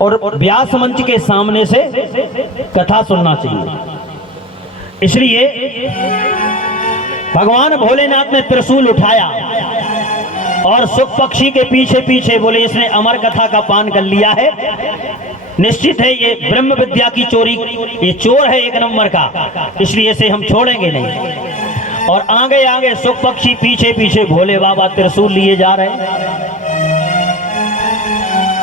और व्यास मंच के सामने से कथा सुनना चाहिए। इसलिए भगवान भोलेनाथ ने त्रिशूल उठाया और सुख पक्षी के पीछे पीछे बोले इसने अमर कथा का पान कर लिया है, निश्चित है ये ब्रह्म विद्या की चोरी, ये चोर है एक नंबर का, इसलिए इसे हम छोड़ेंगे नहीं। और आगे आगे सुख पक्षी पीछे पीछे भोले बाबा त्रिशूल लिए जा रहे हैं।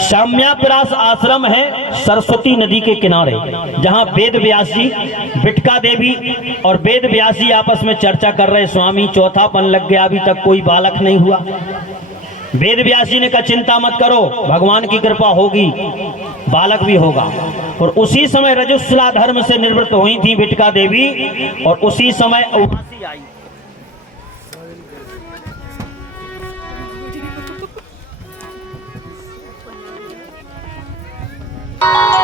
शाम्याप्रास आश्रम है सरस्वती नदी के किनारे, जहां वेद व्यास जी, बिटका देवी और वेद व्यास जी आपस में चर्चा कर रहे। स्वामी चौथापन लग गया, अभी तक कोई बालक नहीं हुआ। वेद व्यास जी ने कहा चिंता मत करो, भगवान की कृपा होगी, बालक भी होगा। और उसी समय रजुस्सला धर्म से निवृत्त हुई थी बिटका देवी और उसी समय उर्वशी आई।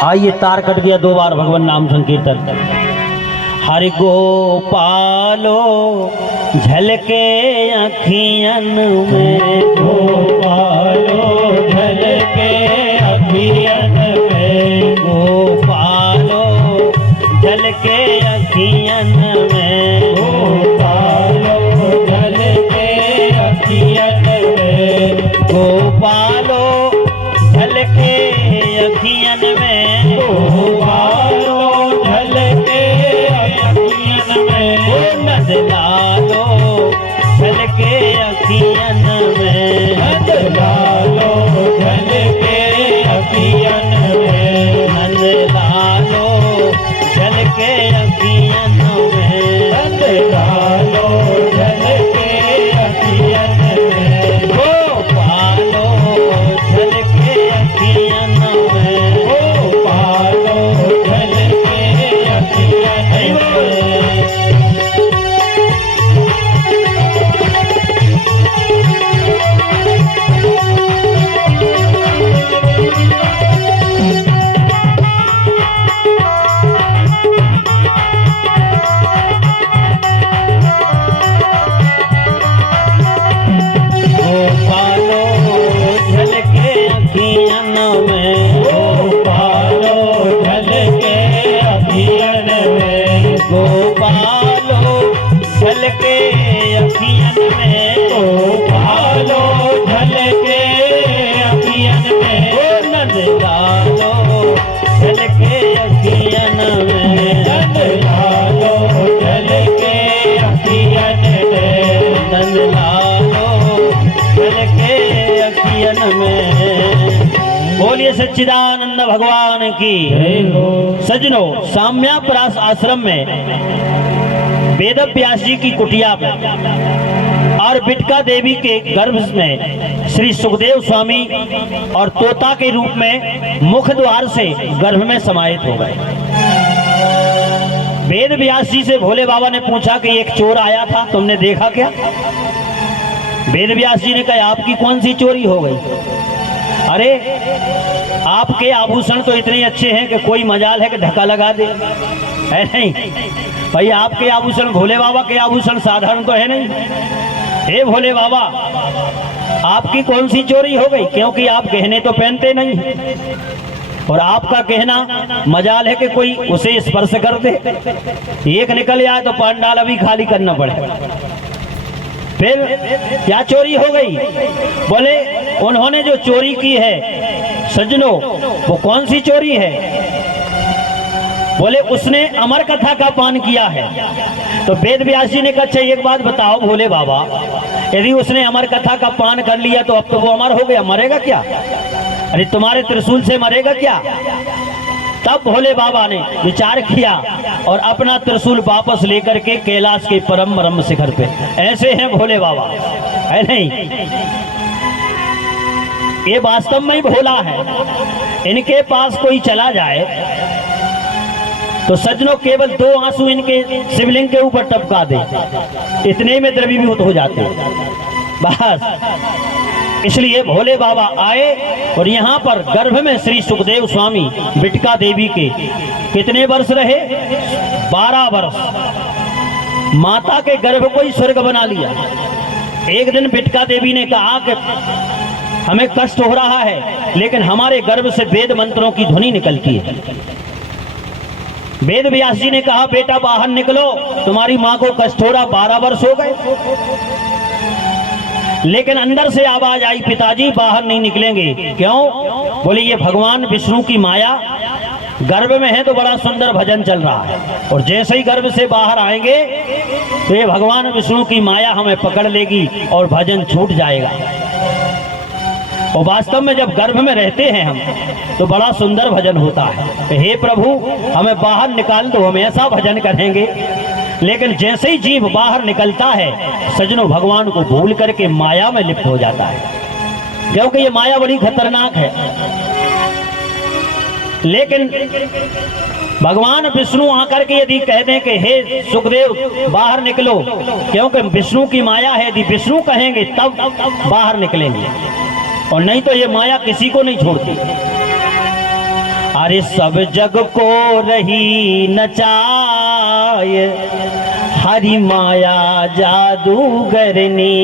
आइए तार कट गया, दो बार भगवान नाम संकीर्तन। हरि गोपालो झलके अखियन में, गोपालो झलके अखियन में, गोपालो झलके अखियन में, गोपालो झलके अखियन में, गोपालो झलके अखियन में, गोपालो झलके अखियन में, ओ नंद लालो झलके अखियन में, नंद लालो झलके अखियन में, नंद लालो झलके अखियन में, नंद लालो झलके अखियन में, गोपालो झलके अखियन में, गोपालो झलके अखियन में। बोलिए सच्चिदानंद भगवान की। सज्जनों, शाम्याप्रास आश्रम में वेद व्यास जी की कुटिया में और बिटका देवी के गर्भ में श्री सुखदेव स्वामी और तोता के रूप में मुख द्वार से गर्भ में समाहित हो गए। वेद व्यास जी से भोले बाबा ने पूछा कि एक चोर आया था, तुमने देखा क्या? वेद व्यास जी ने कहा आपकी कौन सी चोरी हो गई? अरे आपके आभूषण तो इतने अच्छे हैं कि कोई मजाल है कि धक्का लगा दे, है नहीं भाई? आपके आभूषण, भोले बाबा के आभूषण साधारण तो है नहीं। हे भोले बाबा, आपकी कौन सी चोरी हो गई? क्योंकि आप गहने तो पहनते नहीं और आपका गहना मजाल है कि कोई उसे स्पर्श कर दे, एक निकल जाए तो पांडाल अभी खाली करना पड़े। फिर क्या चोरी हो गई? बोले उन्होंने जो चोरी की है सज्जनों, वो कौन सी चोरी है? बोले उसने अमर कथा का पान किया है। तो वेद व्यास जी ने कहा अच्छा एक बात बताओ भोले बाबा, यदि उसने अमर कथा का पान कर लिया तो अब तो वो अमर हो गया, मरेगा क्या? अरे तुम्हारे त्रिशूल से मरेगा क्या? तब भोले बाबा ने विचार किया और अपना त्रिशूल वापस लेकर के कैलाश के परम ब्रह्म शिखर पे, ऐसे हैं भोले बाबा, है नहीं? ये वास्तव में ही भोला है। इनके पास कोई चला जाए तो सज्जनों केवल 2 आंसू इनके शिवलिंग के ऊपर टपका दे, इतने में द्रवीभूत हो जाते बस। इसलिए भोले बाबा आए और यहाँ पर गर्भ में श्री सुखदेव स्वामी बिटका देवी के कितने वर्ष रहे? 12 वर्ष। माता के गर्भ को ही स्वर्ग बना लिया। एक दिन बिटका देवी ने कहा कि हमें कष्ट हो रहा है, लेकिन हमारे गर्भ से वेद मंत्रों की ध्वनि निकलती है। वेद व्यास जी ने कहा बेटा बाहर निकलो, तुम्हारी मां को कष्ट हो रहा, 12 वर्ष हो गए। लेकिन अंदर से आवाज आई पिताजी बाहर नहीं निकलेंगे। क्यों? बोले ये भगवान विष्णु की माया गर्भ में है, तो बड़ा सुंदर भजन चल रहा है, और जैसे ही गर्भ से बाहर आएंगे तो ये भगवान विष्णु की माया हमें पकड़ लेगी और भजन छूट जाएगा। और वास्तव में जब गर्भ में रहते हैं हम तो बड़ा सुंदर भजन होता है। हे प्रभु हमें बाहर निकाल दो, हम ऐसा भजन करेंगे। लेकिन जैसे ही जीव बाहर निकलता है सजनों भगवान को भूल करके माया में लिप्त हो जाता है, क्योंकि ये माया बड़ी खतरनाक है। लेकिन भगवान विष्णु आकर के यदि कह दें कि हे सुखदेव बाहर निकलो, क्योंकि विष्णु की माया है, यदि विष्णु कहेंगे तब बाहर निकलेंगे, और नहीं तो ये माया किसी को नहीं छोड़ती। अरे सब जग को रही नचाए हरि माया जादूगरनी,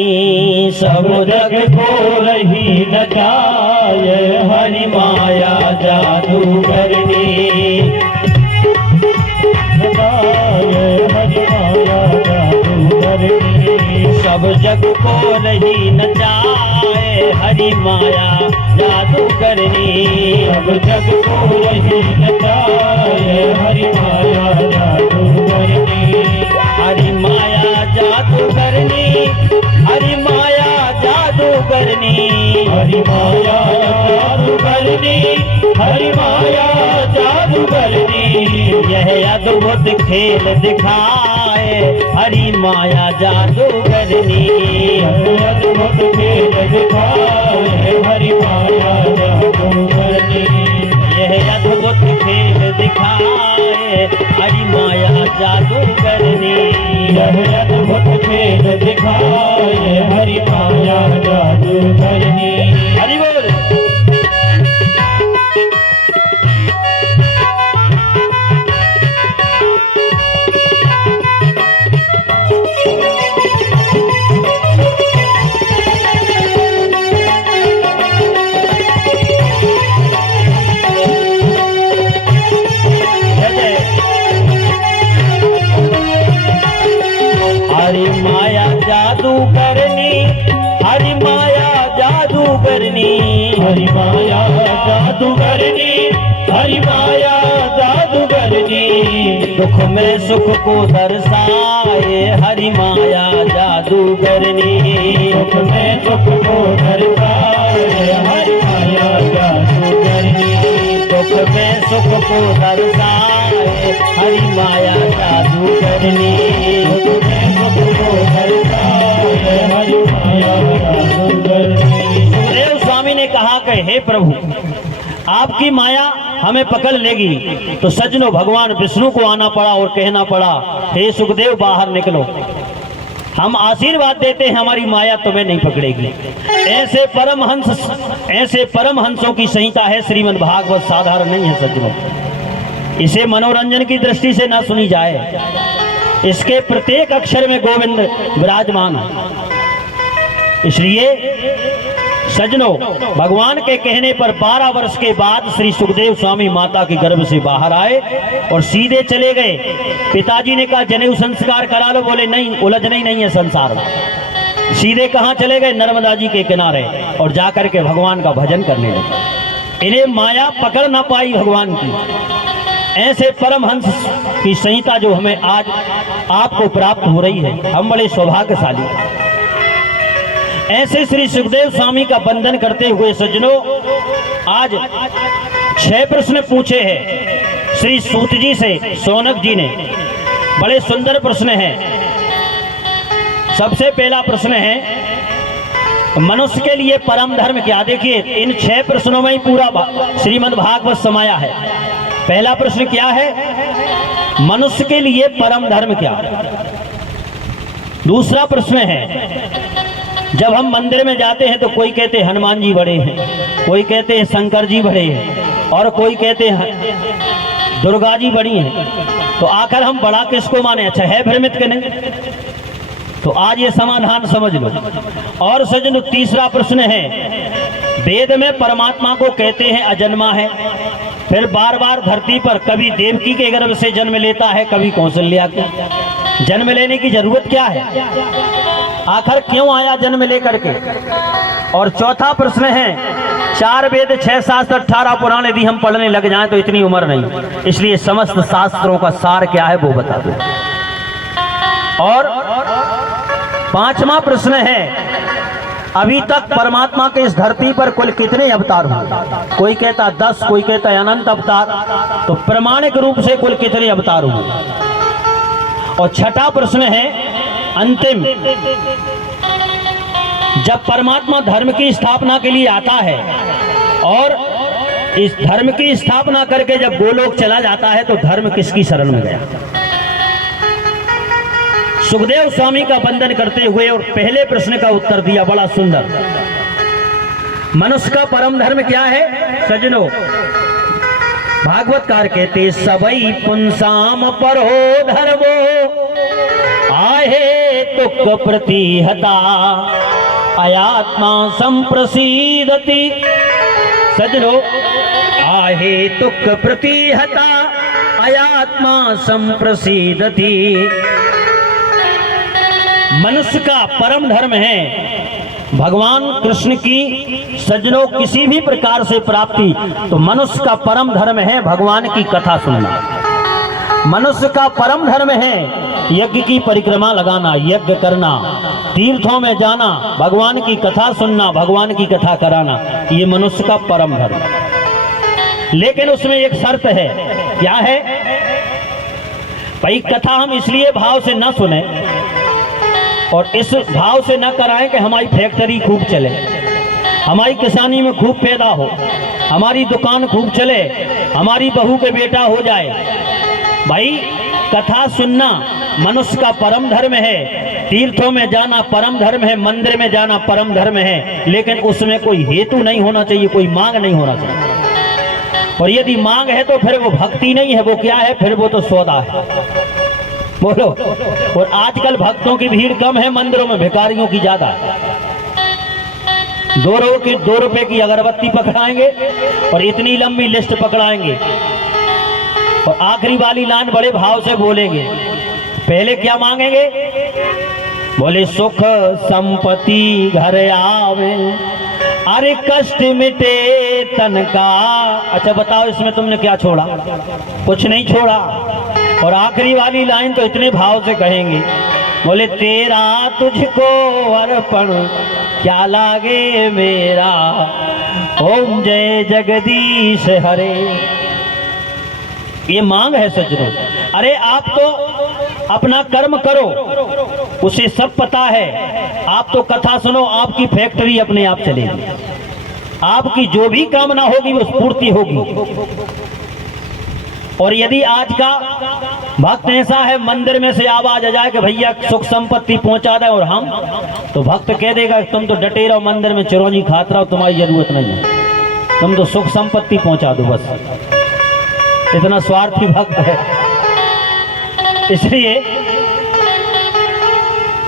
सब जग को रही नचाए हरि माया जादूगरनी, हरि माया जादूगरनी, सब जग को रही नचाए हरि माया जादूगरनी, सब जग को रही नचाए हरि माया जादूगरनी, हरि माया जादूगरनी, हरि माया जादूगरनी, हरि माया जादूगरनी, हरि माया जादूगरनी, यह अद्भुत खेल दिखाए हरि माया जादूगरनी, अद्भुत खेल दिखाए हरि माया जादूगरनी, यह अद्भुत खेल दिखाए हरि माया जादूगरनी, यह अद्भुत खेल दिखाए हरि माया जादूगरनी। हरि बोल। हरि माया जादूगरनी, हरि माया जादूगरनी, हरि माया जादूगरनी, हरि माया जादूगरनी, दुख में सुख को दर्शाए हरि माया जादूगरनी, दुख में सुख को दर्शाए हरि माया जादूगरनी, दुख में सुख को दर्शाए हरि माया जादूगरनी, दुख में सुख को दर्शाए हरि माया जादूगरनी। सुखदेव स्वामी ने कहा कि हे प्रभु आपकी माया हमें पकड़ लेगी, तो सज्जनों भगवान विष्णु को आना पड़ा और कहना पड़ा हे सुखदेव बाहर निकलो, हम आशीर्वाद देते हैं हमारी माया तुम्हें नहीं पकड़ेगी। ऐसे परमहंसों की संहिता है श्रीमद् भागवत, साधारण नहीं है सज्जनों। इसे मनोरंजन की दृष्टि से ना सुनी जाए, इसके प्रत्येक अक्षर में गोविंद विराजमान है। इसलिए सज्जनों भगवान के कहने पर 12 वर्ष के बाद श्री सुखदेव स्वामी माता के गर्भ से बाहर आए और सीधे चले गए। पिताजी ने कहा जनेऊ संस्कार करा लो, बोले नहीं, उलझना ही नहीं है संसार में। सीधे कहाँ चले गए? नर्मदा जी के किनारे, और जाकर के भगवान का भजन करने लगे। इन्हें माया पकड़ ना पाई भगवान की। ऐसे परमहंस की संहिता जो हमें आज आपको प्राप्त हो रही है, हम बड़े सौभाग्यशाली। ऐसे श्री सुखदेव स्वामी का वंदन करते हुए सज्जनों आज 6 प्रश्न पूछे हैं श्री सूत जी से, शौनक जी ने। बड़े सुंदर प्रश्न हैं। सबसे पहला प्रश्न है मनुष्य के लिए परम धर्म क्या? देखिए इन 6 प्रश्नों में ही पूरा श्रीमद् भागवत समाया है। पहला प्रश्न क्या है? मनुष्य के लिए परम धर्म क्या? दूसरा प्रश्न है जब हम मंदिर में जाते हैं तो कोई कहते हैं हनुमान जी बड़े हैं, कोई कहते हैं शंकर जी बड़े हैं, और कोई कहते हैं दुर्गा जी बड़ी हैं, तो आखिर हम बड़ा किसको माने? अच्छा है भ्रमित के नहीं? तो आज ये समाधान समझ लो। और सज्जनों तीसरा प्रश्न है वेद में परमात्मा को कहते हैं अजन्मा है, फिर बार बार धरती पर कभी देवकी के गर्भ से जन्म लेता है, कभी कौशल्या के। जन्म लेने की जरूरत क्या है? आखिर क्यों आया जन्म लेकर के? और चौथा प्रश्न है, 4 वेद 6 शास्त्र 18 पुराण यदि हम पढ़ने लग जाएं तो इतनी उम्र नहीं, इसलिए समस्त शास्त्रों का सार क्या है वो बता दो। और 5वां प्रश्न है, अभी तक परमात्मा के इस धरती पर कुल कितने अवतार हुए? कोई कहता 10, कोई कहता है अनंत अवतार। तो प्रमाणिक रूप से कुल कितने अवतार हुए? और 6ठा प्रश्न है अंतिम, जब परमात्मा धर्म की स्थापना के लिए आता है और इस धर्म की स्थापना करके जब गोलोक चला जाता है तो धर्म किसकी शरण में गया? सुखदेव स्वामी का वंदन करते हुए और पहले प्रश्न का उत्तर दिया, बड़ा सुंदर। मनुष्य का परम धर्म क्या है सजनो? भागवतकार कहते, सबई पुंसाम परो धर्मो आहे तुक प्रतिहता अयात्मा संप्रसीदति। सजनो, आहे तुक प्रतिहता अयात्मा संप्रसीदति। मनुष्य का परम धर्म है भगवान कृष्ण की सज्जनों किसी भी प्रकार से प्राप्ति, तो मनुष्य का परम धर्म है भगवान की कथा सुनना। मनुष्य का परम धर्म है यज्ञ की परिक्रमा लगाना, यज्ञ करना, तीर्थों में जाना, भगवान की कथा सुनना, भगवान की कथा कराना, ये मनुष्य का परम धर्म। लेकिन उसमें एक शर्त है, क्या है भाई? कथा हम इसलिए भाव से न सुने और इस भाव से न कराएं कि हमारी फैक्ट्री खूब चले, हमारी किसानी में खूब पैदा हो, हमारी दुकान खूब चले, हमारी बहू के बेटा हो जाए। भाई कथा सुनना मनुष्य का परम धर्म है, तीर्थों में जाना परम धर्म है, मंदिर में जाना परम धर्म है, लेकिन उसमें कोई हेतु नहीं होना चाहिए, कोई मांग नहीं होना चाहिए। और यदि मांग है तो फिर वो भक्ति नहीं है, वो क्या है? फिर वो तो सौदा है। बोलो। और आजकल भक्तों की भीड़ कम है, मंदिरों में भिखारियों की ज्यादा। 2 रुपए की अगरबत्ती पकड़ाएंगे और इतनी लंबी लिस्ट पकड़ाएंगे और आखिरी वाली लाइन बड़े भाव से बोलेंगे। पहले क्या मांगेंगे? बोले सुख संपत्ति घर आवे, अरे कष्ट मिटे तन का। अच्छा बताओ, इसमें तुमने क्या छोड़ा? कुछ नहीं छोड़ा। और आखिरी वाली लाइन तो इतने भाव से कहेंगे, बोले तेरा तुझको अर्पण क्या लागे मेरा, ओम जय जगदीश हरे। ये मांग है सज्जनों। अरे आप तो अपना कर्म करो, उसे सब पता है। आप तो कथा सुनो, आपकी फैक्ट्री अपने आप चलेगी, आपकी जो भी कामना होगी वो पूर्ति होगी। और यदि आज का भक्त ऐसा है, मंदिर में से आवाज आ जाए कि भैया सुख संपत्ति पहुंचा दे, और हम तो भक्त कह देगा तुम तो डटे रहो, मंदिर में चिरौंजी खाते रहो, तुम्हारी जरूरत नहीं है, तुम तो सुख संपत्ति पहुंचा दो बस। इतना स्वार्थी भक्त है। इसलिए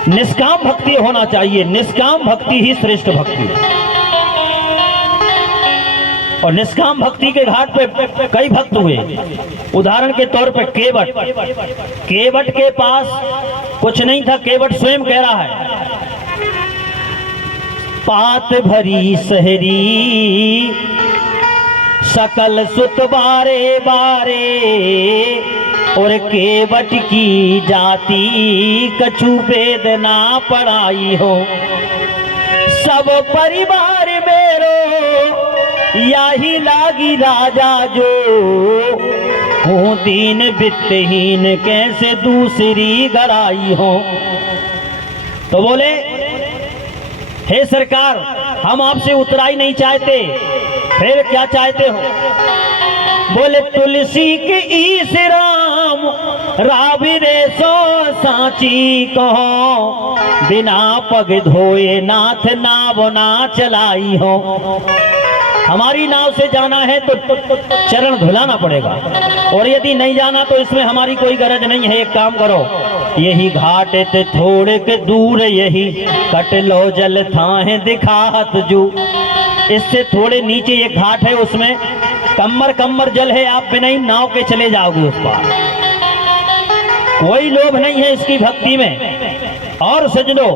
निष्काम भक्ति होना चाहिए, निष्काम भक्ति ही श्रेष्ठ भक्ति है। और निष्काम भक्ति के घाट पे कई भक्त हुए। उदाहरण के तौर पे केवट के पास कुछ नहीं था, केवट स्वयं कह रहा है, पात भरी सहरी सकल सुत बारे बारे, और केवट की जाति कछु वेद ना पढ़ाई हो, सब परिवार मेरो यही लागी राजा जो, हूँ दीन वित्तहीन कैसे दूसरी गराई हो। तो बोले हे सरकार, हम आपसे उतराई नहीं चाहते, फिर क्या चाहते हो? बोले तुलसी के ईस राम राविरे सो सांची कहो, बिना पग धोए नाथ नाव ना चलाई हो। हमारी नाव से जाना है तो चरण धुलाना पड़ेगा, और यदि नहीं जाना तो इसमें हमारी कोई गरज नहीं है। एक काम करो, यही घाट ते थोड़े के दूर यही कट लो जल थाहे दिखात जू। इससे थोड़े नीचे एक घाट है, उसमें कमर कमर जल है, आप बिना ही नाव के चले जाओगे उस पार। कोई लोभ नहीं है इसकी भक्ति में। और सजनों,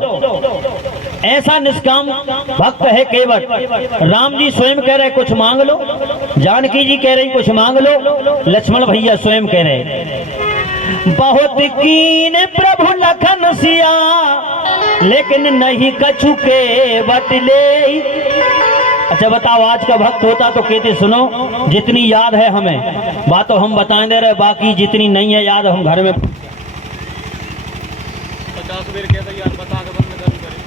ऐसा निष्काम भक्त है केवट। राम जी स्वयं कह रहे कुछ मांग लो, जानकी जी कह रही कुछ मांग लो, लक्ष्मण भैया स्वयं कह रहे बहुत कीन प्रभु लखन सिया, लेकिन नहीं कछु के बटले। अच्छा बताओ, आज का भक्त होता तो कहते सुनो जितनी याद है हमें बात तो हम बताएं दे रहे, बाकी जितनी नहीं है याद हम घर में 50 बेर कहता यार बता के बंद कर करे।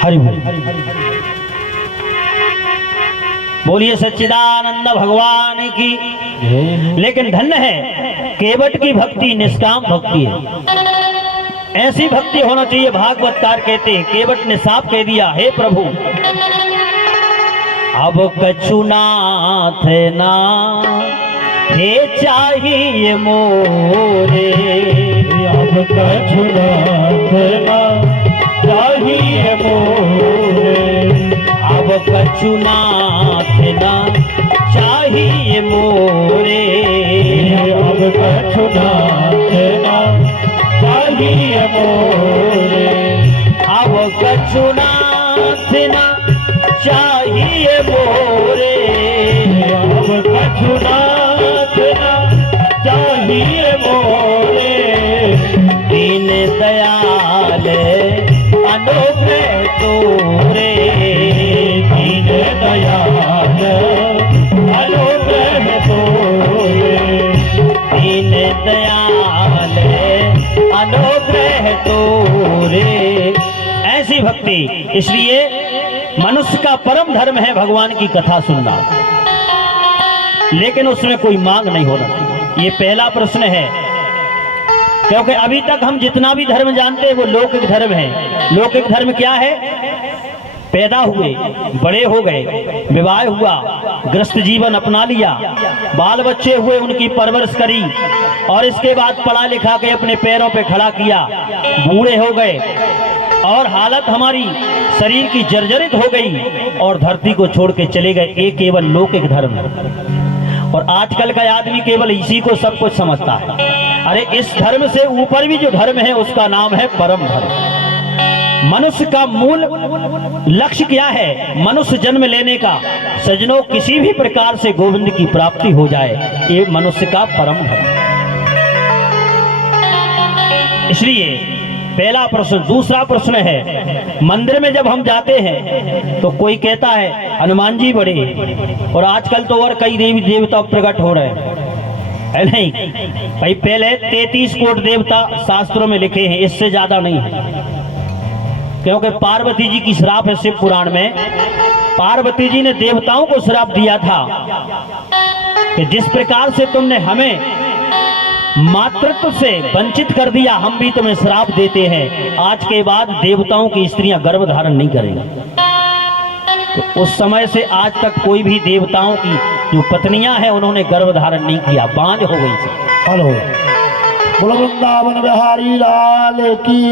हरि बोलिए सच्चिदानंद भगवान की। लेकिन धन्य है केवट की भक्ति निष्काम भक्ति है। ऐसी भक्ति होना चाहिए। भागवतकार कहते हैं केवट ने साफ कह दिया, हे प्रभु अब कछु नाथ ना हे चाहिए मोरे, अब कछु नाथ ना चाहिए मोरे, अब कछु नाथ ना चाहिए मोरे, अब कछु नाथ ना चाहिए मोरे, अब कछु नाथ ना चाहिए मोरे, अब कछु नाथ ना चाहिए मोरे, दीन दयाल अनुग्रह तोरे, दीन दयाल अनुग्रह तोरे, दीन दयाल अनुग्रह तोरे। ऐसी भक्ति, इसलिए मनुष्य का परम धर्म है भगवान की कथा सुनना, लेकिन उसमें कोई मांग नहीं होना चाहिए। ये पहला प्रश्न है, क्योंकि अभी तक हम जितना भी धर्म जानते हैं वो लौकिक धर्म है। लौकिक धर्म क्या है? पैदा हुए, बड़े हो गए, विवाह हुआ, गृहस्थ जीवन अपना लिया, बाल बच्चे हुए, उनकी परवरिश करी, और इसके बाद पढ़ा लिखा के अपने पैरों पे खड़ा किया, बूढ़े हो गए और हालत हमारी शरीर की जर्जरित हो गई और धरती को छोड़ के चले गए। ये केवल लौकिक धर्म है। और आजकल का आदमी केवल इसी को सब कुछ समझता है। अरे इस धर्म से ऊपर भी जो धर्म है उसका नाम है परम धर्म। मनुष्य का मूल लक्ष्य क्या है? मनुष्य जन्म लेने का। सजनों, किसी भी प्रकार से गोविंद की प्राप्ति हो जाए, ये मनुष्य का परम धर्म। इसलिए पहला प्रश्न। दूसरा प्रश्न है, मंदिर में जब हम जाते हैं तो कोई कहता है हनुमान जी बड़े, और आजकल तो और कई देवी देवता प्रकट हो रहे हैं, नहीं भाई। पहले 33 कोट देवता शास्त्रों में लिखे हैं, इससे ज्यादा नहीं है। क्योंकि पार्वती जी की श्राप है शिव पुराण में। पार्वती जी ने देवताओं को श्राप दिया था कि जिस प्रकार से तुमने हमें मातृत्व से वंचित कर दिया, हम भी तुम्हें श्राप देते हैं, आज के बाद देवताओं की स्त्रियां गर्भ धारण नहीं करेंगी। तो उस समय से आज तक कोई भी देवताओं की जो पत्नियां हैं उन्होंने गर्भ धारण नहीं किया, बांझ हो गई। हेलो, बोलो वृंदावन बिहारी लाल की।